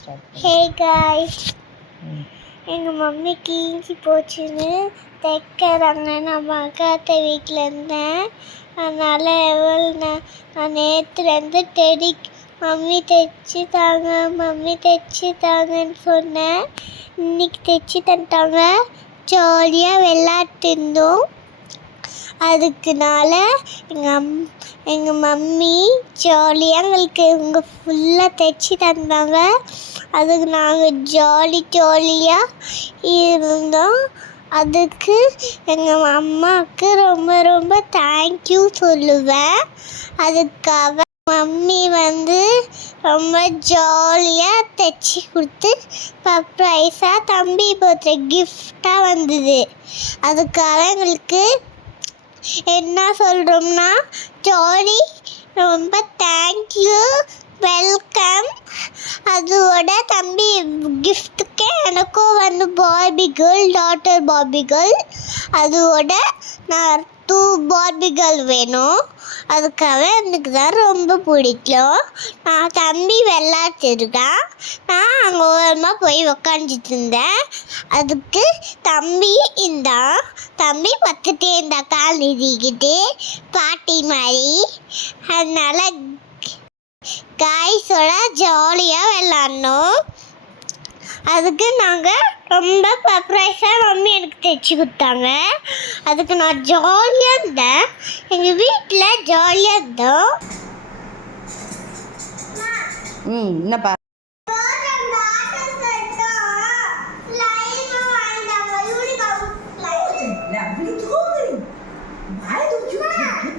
Start. Hey guys, எங்கள் mummy கிழிஞ்சி போச்சுன்னு தைக்கிறாங்க. நான் அக்காத்த வீட்டில் இருந்தேன். அதனால் நான் நேற்றுலேருந்து டெடி மம்மி தைச்சி தாங்கன்னு சொன்னேன். இன்னைக்கு தைச்சி தந்துட்டாங்க. ஜாலியாக விளையாட்டு இருந்தோம். அதுக்குனால எங்கள் மம்மி ஜாலியாக எங்களுக்கு இங்கே ஃபுல்லாக தைச்சி தந்தாங்க. அதுக்கு நாங்கள் ஜாலியாக இருந்தோம். அதுக்கு எங்கள் அம்மாவுக்கு ரொம்ப ரொம்ப தேங்க்யூ சொல்லுவேன். அதுக்காக மம்மி ரொம்ப ஜாலியாக தைச்சி கொடுத்து சர்ப்ரைஸாக தம்பி பர்த்டே கிஃப்டாக வந்தது. அதுக்காக எங்களுக்கு என்ன சொல்கிறோம்னா ஜாலி, ரொம்ப தேங்க்யூ, வெல்கம். அதோட தம்பி கிஃப்ட்டுக்கு எனக்கும் Barbie girl, daughter Barbie girl. அதோட நான் 2 பார்பி கேர்ள் வேணும். அதுக்காக எனக்கு தான் ரொம்ப பிடிக்கும். நான் தம்பி விளையாட்டுருக்கான். நான் அங்கே ஓரமாக போய் உக்காந்துட்டு இருந்தேன். அதுக்கு தம்பி பக்கத்தே இந்த கால் நிதிக்கிட்டு பாட்டி மாதிரி. அதனால் காய்ஸோட ஜாலியாக விளாட்னோம். அதுக்கு நாங்கள் ரொம்ப சர்ப்ரைஸாக மம்மி எனக்கு தைச்சி கொடுத்தாங்க. அதுக்கு நான் ஜாலியாக இருந்தேன். எங்கள் வீட்டில் ஜாலியாக இருந்தோம். என்னப்பா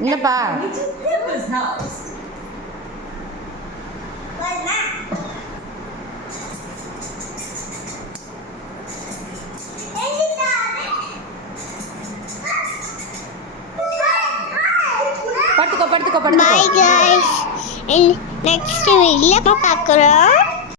என்னப்பா படுத்துக்கோ. பை गाइस, நெக்ஸ்ட் வீடியோல பார்க்குறோம்.